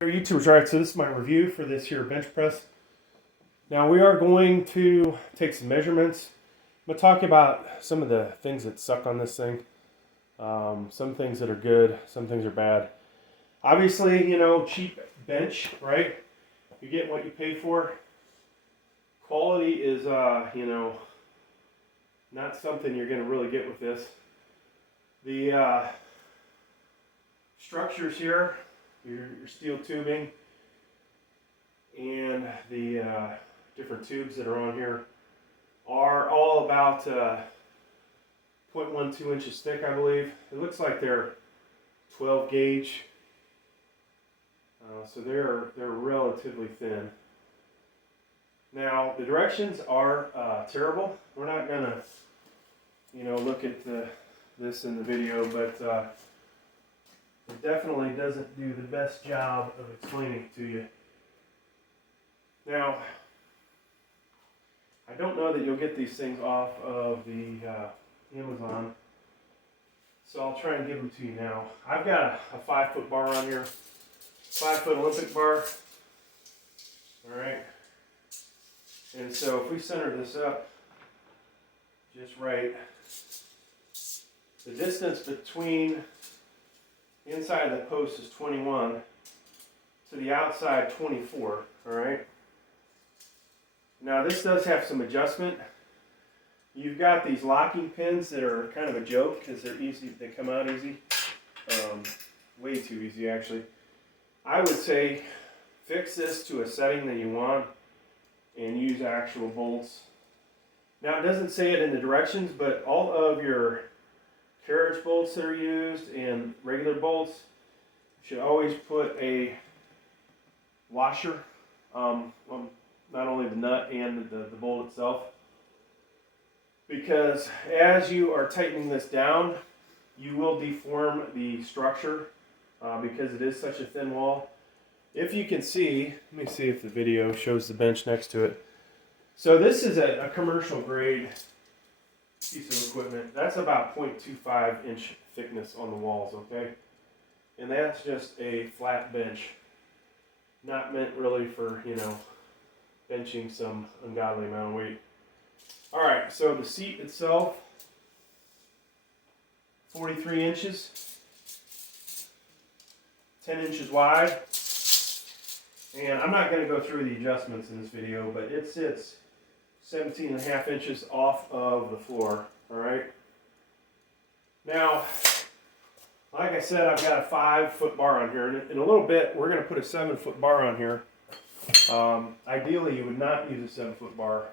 YouTubers, all right, so this is my review for this here bench press. Now we are going to take some measurements. I'm going to talk about some of the things that suck on this thing. Some things that are good, some things are bad. Obviously, you know, cheap bench, right? You get what you pay for. Quality is, you know, not something you're going to really get with this. The structures here, your steel tubing, and the different tubes that are on here are all about 0.12 inches thick, I believe. It looks like they're 12 gauge, so they're relatively thin. Now the directions are terrible. We're not gonna, you know, look at this in the video, but it definitely doesn't do the best job of explaining it to you. Now, I don't know that you'll get these things off of the Amazon, so I'll try and give them to you now. I've got a 5-foot bar on here, 5-foot Olympic bar. All right, and so if we center this up just right, the distance between the inside of the post is 21 to the outside 24. All right. Now this does have some adjustment. You've got these locking pins that are kind of a joke because they're easy, they come out easy. Way too easy actually. I would say fix this to a setting that you want and use actual bolts. Now it doesn't say it in the directions, but all of your carriage bolts that are used and regular bolts, you should always put a washer, not only the nut and the bolt itself, because as you are tightening this down, you will deform the structure because it is such a thin wall. If you can see, let me see if the video shows the bench next to it. So this is a commercial grade piece of equipment. That's about 0.25 inch thickness on the walls, okay? And that's just a flat bench. Not meant really for, you know, benching some ungodly amount of weight. Alright, so the seat itself, 43 inches, 10 inches wide. And I'm not going to go through the adjustments in this video, but it sits 17.5 inches off of the floor. Alright. Now, like I said, I've got a 5-foot bar on here. And in a little bit, we're going to put a 7-foot bar on here. Ideally, you would not use a 7-foot bar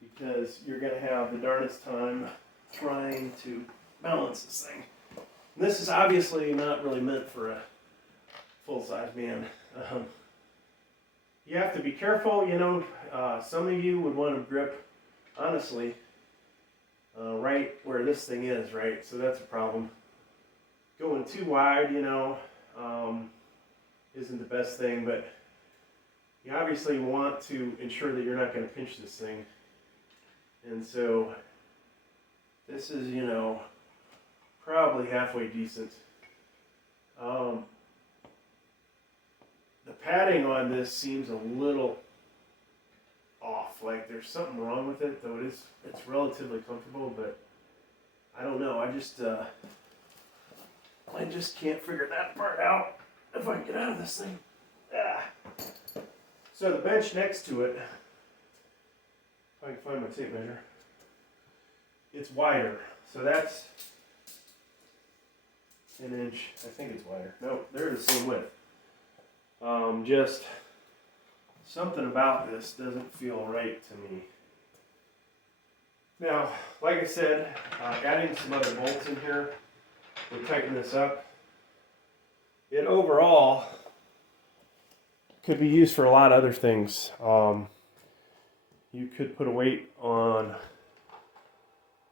because you're going to have the darndest time trying to balance this thing. And this is obviously not really meant for a full-size man. You have to be careful, you know. Some of you would want to grip, honestly, right where this thing is, right? So that's a problem. Going too wide, you know, isn't the best thing, but you obviously want to ensure that you're not going to pinch this thing. And so this is, you know, probably halfway decent. The padding on this seems a little off, like there's something wrong with it, though it's relatively comfortable, but I don't know, I just can't figure that part out if I can get out of this thing. So the bench next to it, if I can find my tape measure, it's wider. So that's an inch. I think it's wider. No, they're the same width. Just something about this doesn't feel right to me. Now, like I said, adding some other bolts in here will tighten this up. It overall could be used for a lot of other things. You could put a weight on,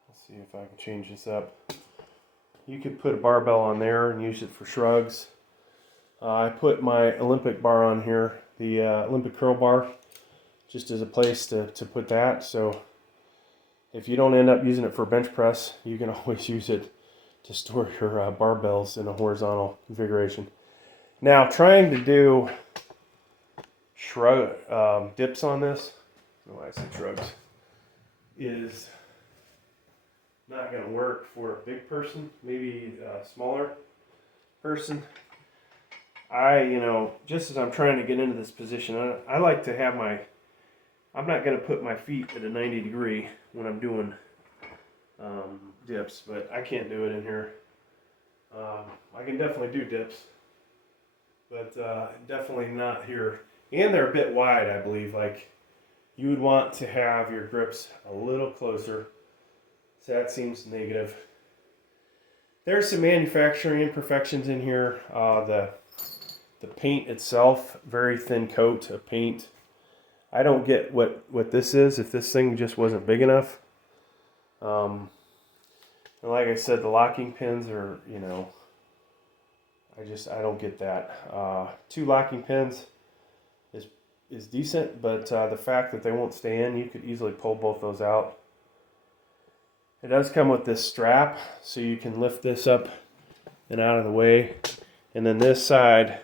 let's see if I can change this up. You could put a barbell on there and use it for shrugs. I put my Olympic bar on here, the Olympic curl bar, just as a place to put that. So if you don't end up using it for bench press, you can always use it to store your barbells in a horizontal configuration. Now trying to do shrug dips on this, I don't know why I said shrugs, is not going to work for a big person, maybe a smaller person. Just as I'm trying to get into this position, I like to have I'm not going to put my feet at a 90 degree when I'm doing dips, but I can't do it in here. I can definitely do dips, but definitely not here. And they're a bit wide, I believe. Like, you would want to have your grips a little closer. So that seems negative. There's some manufacturing imperfections in here. The paint itself, very thin coat of paint. I don't get what this is, if this thing just wasn't big enough. And like I said, the locking pins are, I don't get that. 2 locking pins is decent, but the fact that they won't stay in, you could easily pull both those out. It does come with this strap, so you can lift this up and out of the way. And then this side,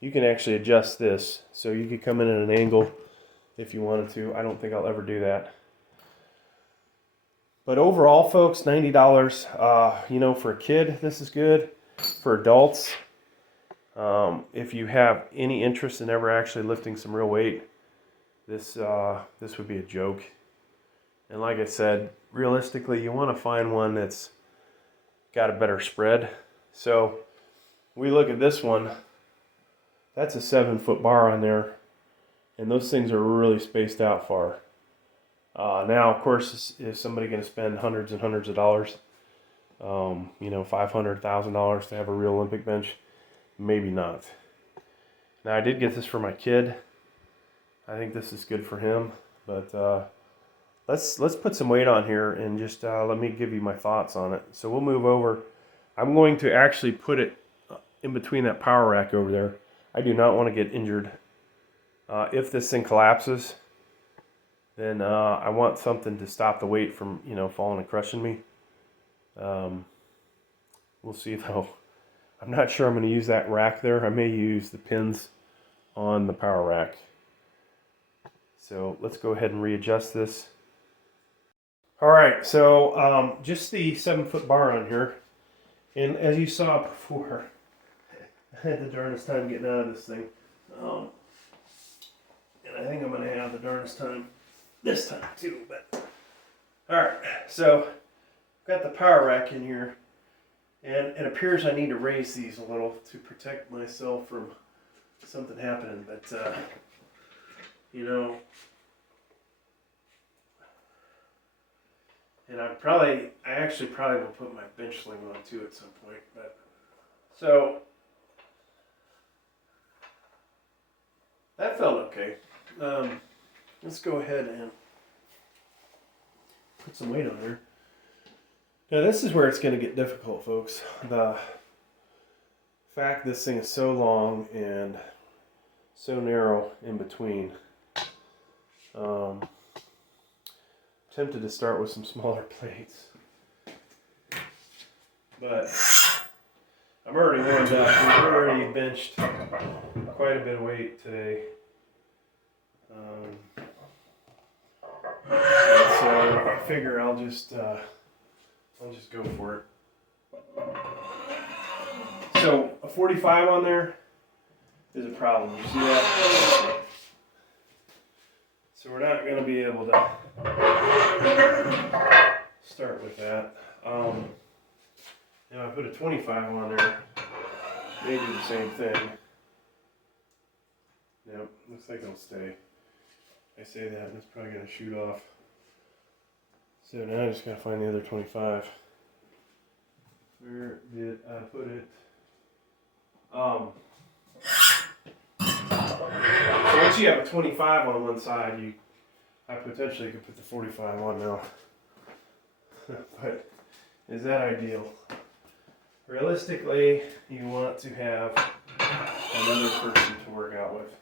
you can actually adjust this, so you could come in at an angle if you wanted to. I don't think I'll ever do that. But overall, folks, $90. For a kid, this is good. For adults, if you have any interest in ever actually lifting some real weight, this would be a joke. And like I said, realistically, you want to find one that's got a better spread. So we look at this one. That's a 7-foot bar on there, and those things are really spaced out far. Now, of course, is somebody going to spend hundreds and hundreds of dollars? $500,000 to have a real Olympic bench? Maybe not. Now, I did get this for my kid. I think this is good for him, but let's put some weight on here and just let me give you my thoughts on it. So we'll move over. I'm going to actually put it in between that power rack over there. I do not want to get injured. If this thing collapses, then I want something to stop the weight from, falling and crushing me. We'll see though. I'm not sure I'm going to use that rack there. I may use the pins on the power rack. So let's go ahead and readjust this. All right, so just the 7-foot bar on here. And as you saw before, I had the darndest time getting out of this thing. And I think I'm going to have the darndest time this time too. But all right, so I've got the power rack in here. And it appears I need to raise these a little to protect myself from something happening. But, and I actually probably will put my bench sling on too at some point. But so that felt okay. Let's go ahead and put some weight on there. Now this is where it's going to get difficult, folks. The fact this thing is so long and so narrow in between. Tempted to start with some smaller plates, but I'm already warmed up. We've already benched quite a bit of weight today. So I figure I'll just go for it. So a 45 on there is a problem. You see that? So we're not going to be able to start with that. Now I put a 25 on there. They do the same thing. Nope, looks like it'll stay. I say that and it's probably going to shoot off. So now I just got to find the other 25. Where did I put it? So once you have a 25 on one side, I potentially could put the 45 on now. But is that ideal? Realistically, you want to have another person to work out with.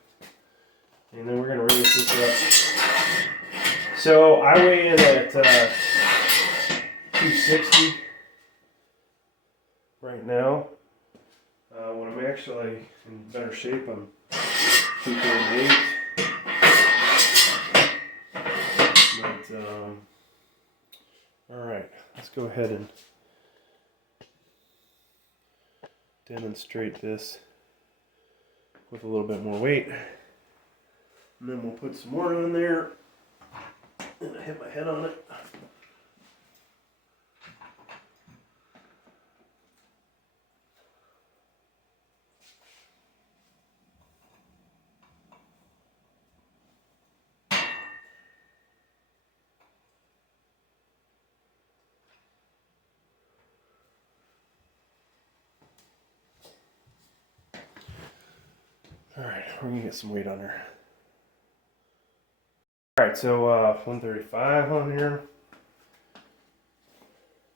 And then we're going to raise this up. So I weigh in at 260 right now. When I'm actually in better shape, I'm 238. But, alright, let's go ahead and demonstrate this with a little bit more weight. And then we'll put some more on there. And I hit my head on it. Alright, we're gonna get some weight on there. Alright, so 135 on here.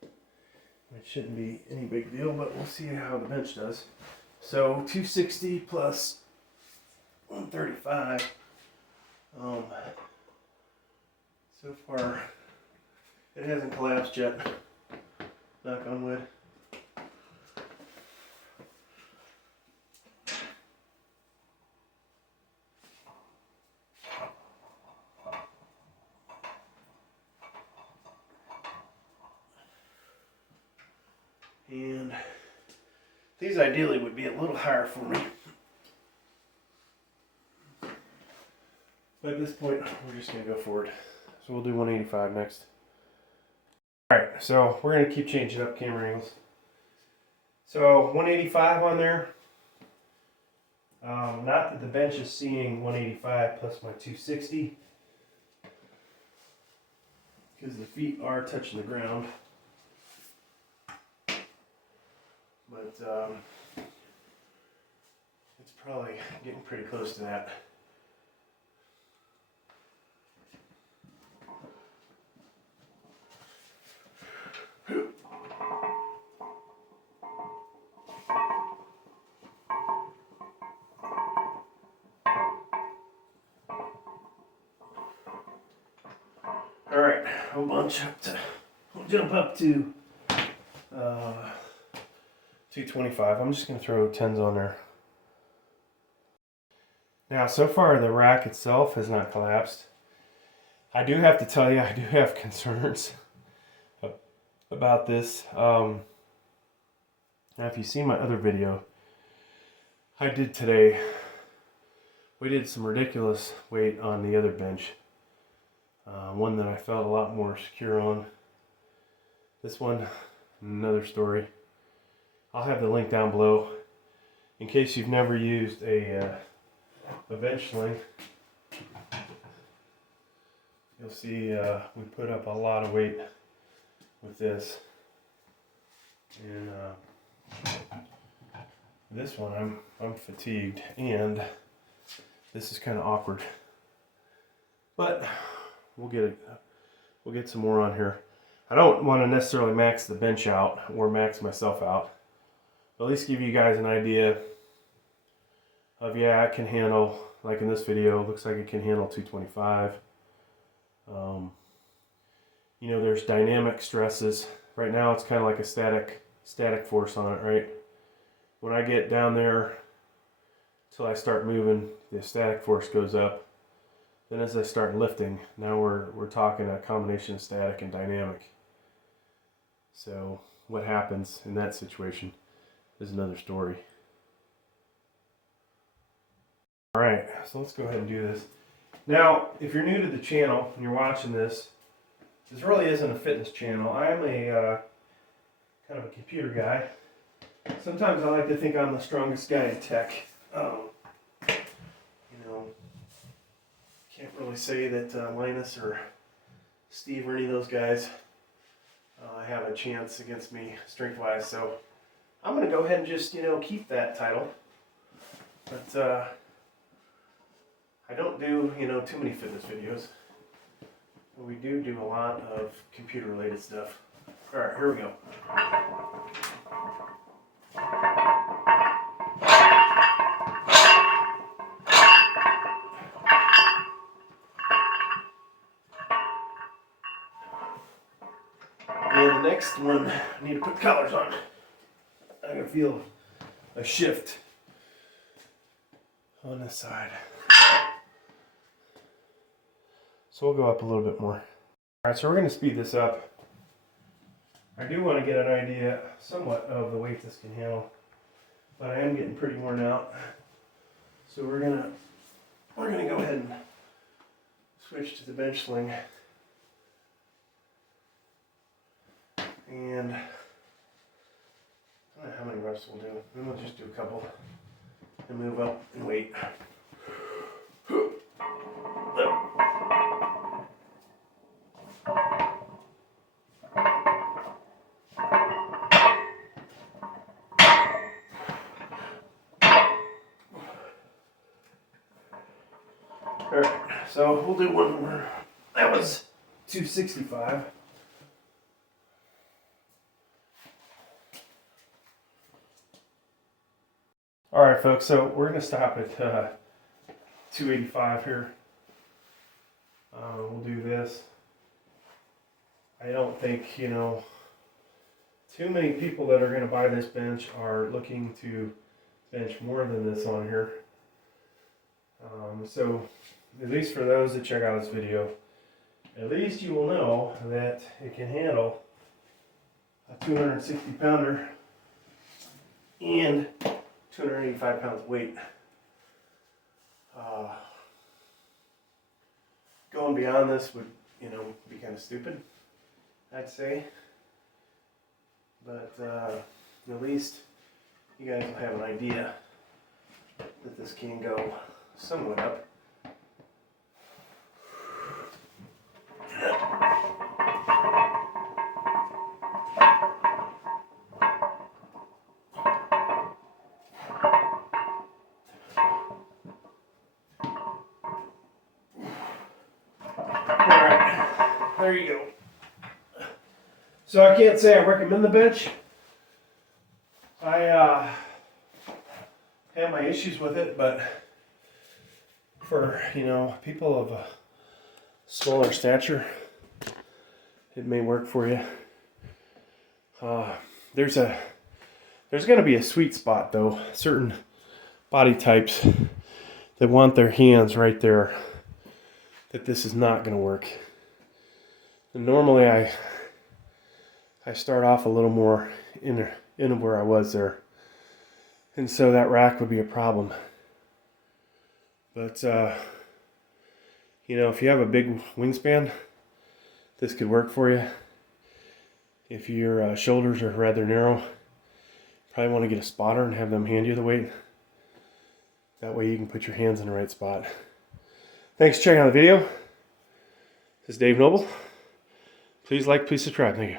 It shouldn't be any big deal, but we'll see how the bench does. So 260 plus 135. So far, it hasn't collapsed yet. Knock on wood. And these ideally would be a little higher for me. But at this point, we're just going to go forward. So we'll do 185 next. Alright, so we're going to keep changing up camera angles. So 185 on there. Not that the bench is seeing 185 plus my 260. Because the feet are touching the ground. But it's probably getting pretty close to that. All right, we'll jump up to 225. I'm just going to throw 10s on there. Now, so far the rack itself has not collapsed. I do have to tell you, I do have concerns about this. Now, if you've seen my other video I did today, we did some ridiculous weight on the other bench. One that I felt a lot more secure on. This one, another story. I'll have the link down below in case you've never used a bench sling. You'll see we put up a lot of weight with this, and this one I'm fatigued, and this is kind of awkward, but we'll get some more on here. I don't want to necessarily max the bench out or max myself out, but at least give you guys an idea of, yeah, I can handle, like in this video, it looks like it can handle 225. You know, there's dynamic stresses. Right now it's kind of like a static force on it, right? When I get down there till I start moving, the static force goes up. Then as I start lifting, now we're talking a combination of static and dynamic. So what happens in that situation is another story. All right, so let's go ahead and do this. Now, if you're new to the channel and you're watching this, this really isn't a fitness channel. I'm a kind of a computer guy. Sometimes I like to think I'm the strongest guy in tech. You know, can't really say that Linus or Steve or any of those guys have a chance against me strength-wise. So I'm going to go ahead and just, you know, keep that title. But I don't do, you know, too many fitness videos. But we do a lot of computer-related stuff. All right, here we go. And the next one, I need to put collars on. I gotta feel a shift on this side. So we'll go up a little bit more. Alright, so we're going to speed this up. I do want to get an idea somewhat of the weight this can handle, but I am getting pretty worn out. So we're gonna go ahead and switch to the bench sling. And I don't know how many reps we'll do. Then we'll just do a couple and move up and wait. Alright, so we'll do one more. That was 265. Alright folks, so we're going to stop at 285 here. We'll do this. I don't think, you know, too many people that are going to buy this bench are looking to bench more than this on here. So at least for those that check out this video, at least you will know that it can handle a 260 pounder and 285 pounds of weight. Going beyond this would, you know, be kind of stupid, I'd say. But at least you guys will have an idea that this can go somewhat up. Alright, there you go. So I can't say I recommend the bench. I have my issues with it, but for, you know, people of a smaller stature, it may work for you. There's going to be a sweet spot though. Certain body types that want their hands right there, that this is not going to work. And normally I start off a little more in where I was there, and so that rack would be a problem. But you know, if you have a big wingspan, this could work for you. If your shoulders are rather narrow, probably want to get a spotter and have them hand you the weight. That way you can put your hands in the right spot. Thanks for checking out the video. This is Dave Noble. Please like, please subscribe. Thank you.